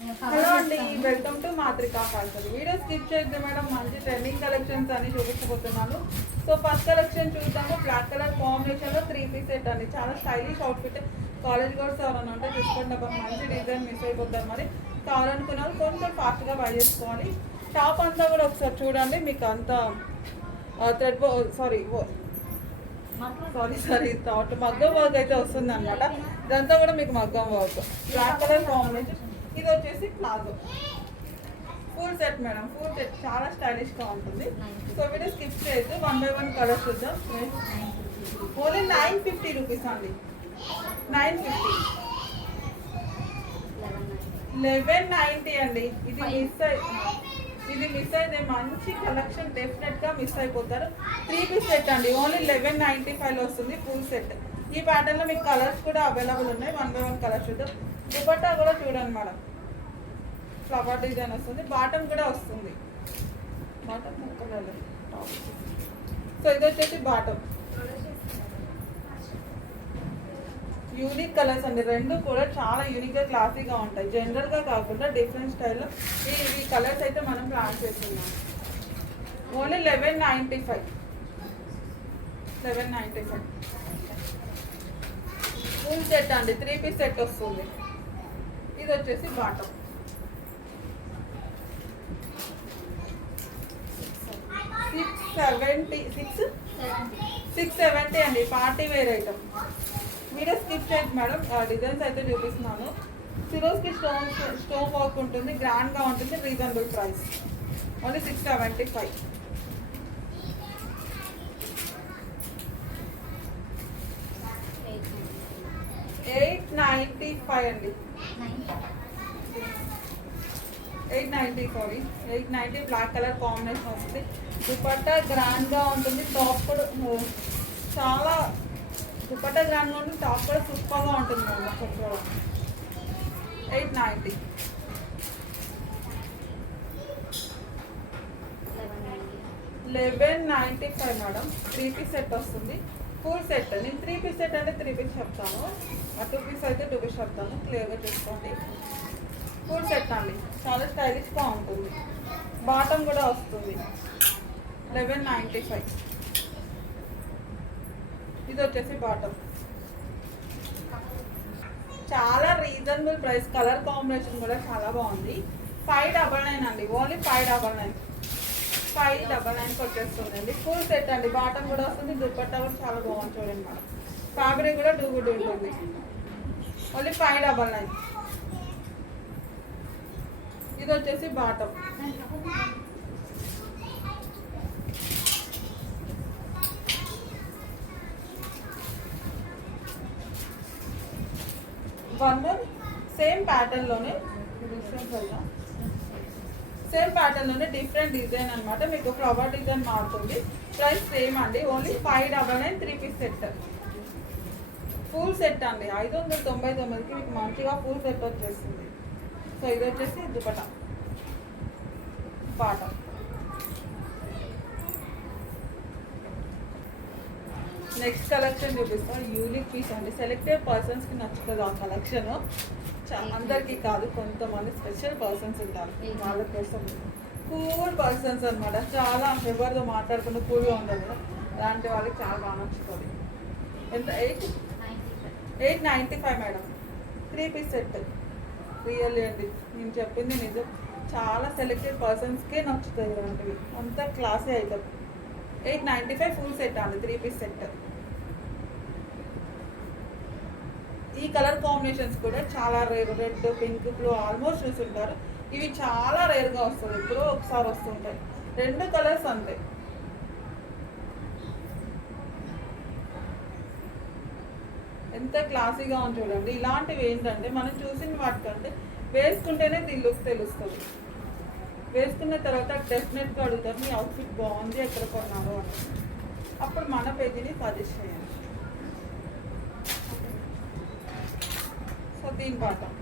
Hello అండి, welcome to మాత్రికా fashion. Video skip చేయొద్దు madam, మంచి ట్రెండింగ్ కలెక్షన్స్ అని చూపించబోతున్నాను. సో ఫస్ట్ కలెక్షన్ చూద్దాము. బ్లాక్ కలర్ కాంబినేషన్లో 3 పీస్ సెట్ అండి. చాలా స్టైలిష్ అవుట్ఫిట్. కాలేజ్ గోల్స్ ఎవరైనా ఉంటే చూసుకోండి. మంచి డిజైన్ మిస్ అయిపోతారు. మరి కావాలనుకున్న వాళ్ళు కొంచెం ఫాస్ట్గా బై చేసుకోవాలి. టాప్ అంతా కూడా ఒకసారి చూడండి. మీకు అంతా థ్రెడ్ సారీ థాట్ మగ్గం వర్క్ అయితే వస్తుంది అనమాట. ఇదంతా కూడా మీకు మగ్గం వర్క్. Black colour combination. ఇది వచ్చేసి palazzo full set madam, full set చాలా స్టైలిష్గా ఉంటుంది. సో వీడియో స్కిప్ చేయొద్దు. 1 by 1 కలర్ చూద్దాం. ఓన్లీ 950 రూపీస్ అండి. 950, 1190 అండి. ఇది మిస్ అయితే మంచి కలెక్షన్, డెఫినెట్గా మిస్ అయిపోతారు. 3 పీస్ సెట్ అండి. ఓన్లీ 1195లో వస్తుంది ఫుల్ సెట్. ఈ ప్యాటర్న్లో మీకు కలర్స్ కూడా అవైలబుల్ ఉన్నాయి. 1 by 1 కలర్స్ చూద్దాం. దుపట్టా కూడా చూడండి మేడం, ఫ్లవర్ డిజైన్ వస్తుంది. బాటమ్ కూడా వస్తుంది. Bottom top. సో ఇది వచ్చేసి బాటమ్. యూనిక్ కలర్స్ అండి. రెండు కూడా చాలా యూనిక్గా క్లాసీగా ఉంటాయి. జనరల్గా కాకుండా డిఫరెంట్ స్టైల్లో ఈ కలర్స్ అయితే మనం ప్లాన్ చేస్తున్నాం. ఓన్లీ 1195. ఫుల్ సెట్ అండి. 3 పీస్ సెట్ వస్తుంది. ఇది వచ్చేసి బాటమ్. 670 అండి. Party wear item. మీరే స్కిప్ చేయండి మేడం. డిజైన్స్ అయితే చూపిస్తున్నాను. సిరోస్కి స్టోన్ వర్క్ ఉంటుంది. గ్రాండ్గా ఉంటుంది. Reasonable price. ఓన్లీ 675. 895 అండి. 890 బ్లాక్ కలర్ కాంబినేషన్ వస్తుంది. దుపట్టా గ్రాండ్గా ఉంటుంది. టాప్ కూడా చాలా దుపట్టా గ్రాండ్గా ఉంటుంది. టాప్ కూడా సూపర్గా ఉంటుంది మేడం. కొంచెం 890. 1195 మేడం. 3 పీస్ సెట్ వస్తుంది. Full set. నేను 3 పీస్ సెట్ అంటే 3 పీస్ చెప్తాను. 2 పీస్ అయితే 2 పీస్ చెప్తాను. క్లియర్గా చూసుకోండి. ఫుల్ సెట్ అండి. చాలా స్టైలిష్గా ఉంటుంది. బాటమ్ కూడా వస్తుంది. 1195. ఇది వచ్చేసి బాటమ్. చాలా రీజనబుల్ ప్రైస్. కలర్ కాంబినేషన్ కూడా చాలా బాగుంది. 599 అండి. ఓన్లీ 599. 599కి వచ్చేస్తుందండి. ఫుల్ సెట్ అండి. బాటమ్ కూడా వస్తుంది. దుపట్టా కూడా చాలా బాగుంది. చూడండి మేడం. ఫ్యాబ్రిక్ కూడా డూగుడ్ ఉంటుంది. ఓన్లీ 599. ఇది వచ్చేసి బాటమ్. వన్ మోర్ సేమ్ ప్యాటర్న్లోనే డిఫరెంట్ డిజైన్ అనమాట. మీకు ఫ్లవర్ డిజైన్ మారుతుంది. ప్రైస్ సేమ్ అండి. Only 599. 3 piece set. Full set అండి. 599కి మీకు మంచిగా ఫుల్ సెట్ వచ్చేస్తుంది. సో ఇది వచ్చేసి దుపట్టా, బాటమ్. నెక్స్ట్ కలెక్షన్ చూపిస్తాం. యూనిక్ పీస్ అండి. సెలెక్టెడ్ పర్సన్స్కి నచ్చుతుంది ఆ కలెక్షన్. అందరికీ కాదు, కొంతమంది స్పెషల్ పర్సన్స్ ఉంటారు. వాళ్ళ కోసం కూల్ పర్సన్స్ అనమాట. చాలా ఎవరితో మాట్లాడుకుంటూ కూల్గా ఉండదు. అలాంటి వాళ్ళకి చాలా బాగా నచ్చుతుంది. ఎంత? 895 మేడం. 3 piece set. రియల్లీ అండి, నేను చెప్పింది నిజం. చాలా సెలెక్టెడ్ పర్సన్స్కే నచ్చుతుంది ఇలాంటివి. అంత క్లాసీ ఐటమ్. 895 ఫుల్ సెట్ అండి. 3 పీస్ సెట్. ఈ కలర్ కాంబినేషన్స్ కూడా చాలా rare. Red, pink, blue almost చూస్తుంటారు. ఇవి చాలా రేర్గా వస్తుంది. ఇప్పుడు ఒకసారి వస్తుంటాయి. 2 కలర్స్ అంతే. ఎంత క్లాసీగా ఉంది చూడండి. ఇలాంటివి ఏంటంటే మనం చూసిన వాటికంటే వేసుకుంటేనే లుక్ తెలుస్తుంది. వేసుకున్న తర్వాత డెఫినెట్గా అడుగుతారు, మీ అవుట్ఫిట్ బాగుంది, ఎక్కడ కొన్నారు అని. అప్పుడు మన పేజీని సజెస్ట్ చేయండి. సో దీని బాటమ్.